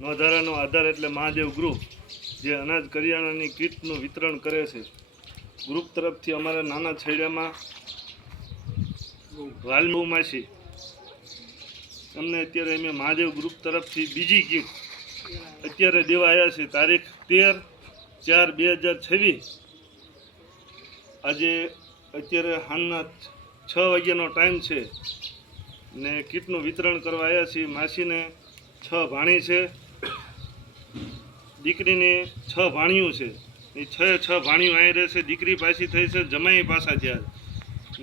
વધારાનો આધાર એટલે મહાદેવ ગ્રુપ, જે અનાજ કરિયાણાની કીટનું વિતરણ કરે છે. ગ્રુપ તરફથી અમારા નાના છેડામાં વાલમુ માસી અમને અત્યારે અમે મહાદેવ ગ્રુપ તરફથી બીજી કીટ અત્યારે દેવા આવ્યા છે. તારીખ 13/4/2026 આજે અત્યારે સાંજના 6 વાગ્યાનો ટાઈમ છે ને કીટનું વિતરણ કરવા આવ્યા છીએ. માસીને 6 ભાણી છે, દીકરીને 6 ભાણીઓ છે. એ 6 ભાણીઓ અહીં રહેશે. દીકરી પાછી થઈ છે, જમાઈ પાછા થયા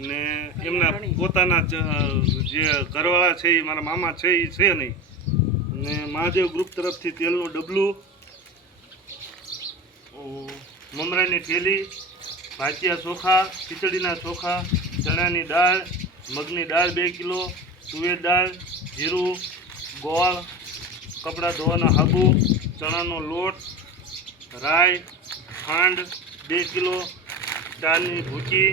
ને એમના પોતાના જે ઘરવાળા છે એ મારા મામા છે એ છે નહીં. ને મહાદેવ ગ્રુપ તરફથી તેલનું ડબલું, મમરાની થેલી, ભાજીયા ચોખા, ખીચડીના ચોખા, ચણાની દાળ, મગની દાળ 2 કિલો, તુવેર દાળ, જીરું, ગોળ, કપડાં ધોવાના સાબુ, ચણાનો લોટ, રાઈ, ખાંડ 2 કિલો, ચાની ભૂકી,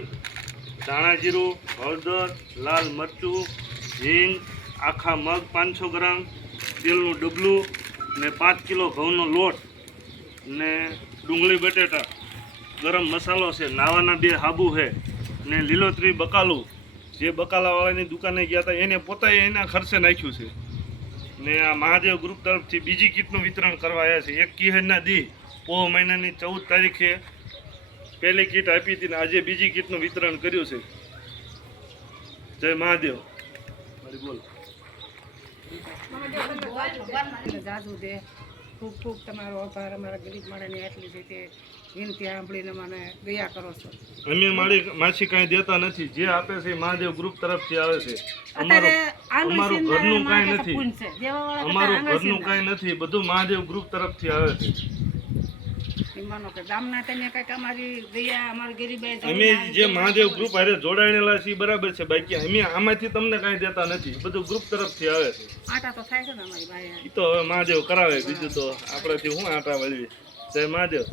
ધાણા જીરું, હળદર, લાલ મરચું, હિંગ, આખા મગ 500 ગ્રામ, તેલનું ડબલું ને 5 કિલો ઘઉંનો લોટ ને ડુંગળી બટેટા, ગરમ મસાલો છે, નાવાના 2 સાબુ છે ને લીલોતરી બકાલું. જે બકાલાવાળાની દુકાને ગયા હતા એને પોતાએ એના ખર્ચે નાખ્યું છે. ને આ મહાદેવ ગ્રુપ તરફથી બીજી કીટનું વિતરણ કરવા આવ્યા છે. એક કિહરના દી પોહ મહિનાની 14 તારીખે પહેલી કીટ આપી હતી ને આજે બીજી કીટનું વિતરણ કર્યું છે. જય મહાદેવ. બોલ. ખૂબ ખૂબ તમારો આભાર. અમારા ગરીબ માણસની આટલી છે તે વિનંતી સાંભળીને મને દયા કરો છો. અમે માછી કાંઈ દેતા નથી, જે આપે છે એ મહાદેવ ગ્રુપ તરફથી આવે છે. અમારું ઘરનું કાંઈ નથી, અમારું ઘરનું કાંઈ નથી, બધું મહાદેવ ગ્રુપ તરફથી આવે છે. અમે જે મહાદેવ ગ્રુપ હારે જોડાયેલા છીએ બરાબર છે, બાકી અમે આમાંથી તમને કાંઈ દેતા નથી, બધું ગ્રુપ તરફથી આવે છે. એ તો હવે મહાદેવ કરાવે, બીજું તો આપણાથી શું આટા વળવી. જય મહાદેવ.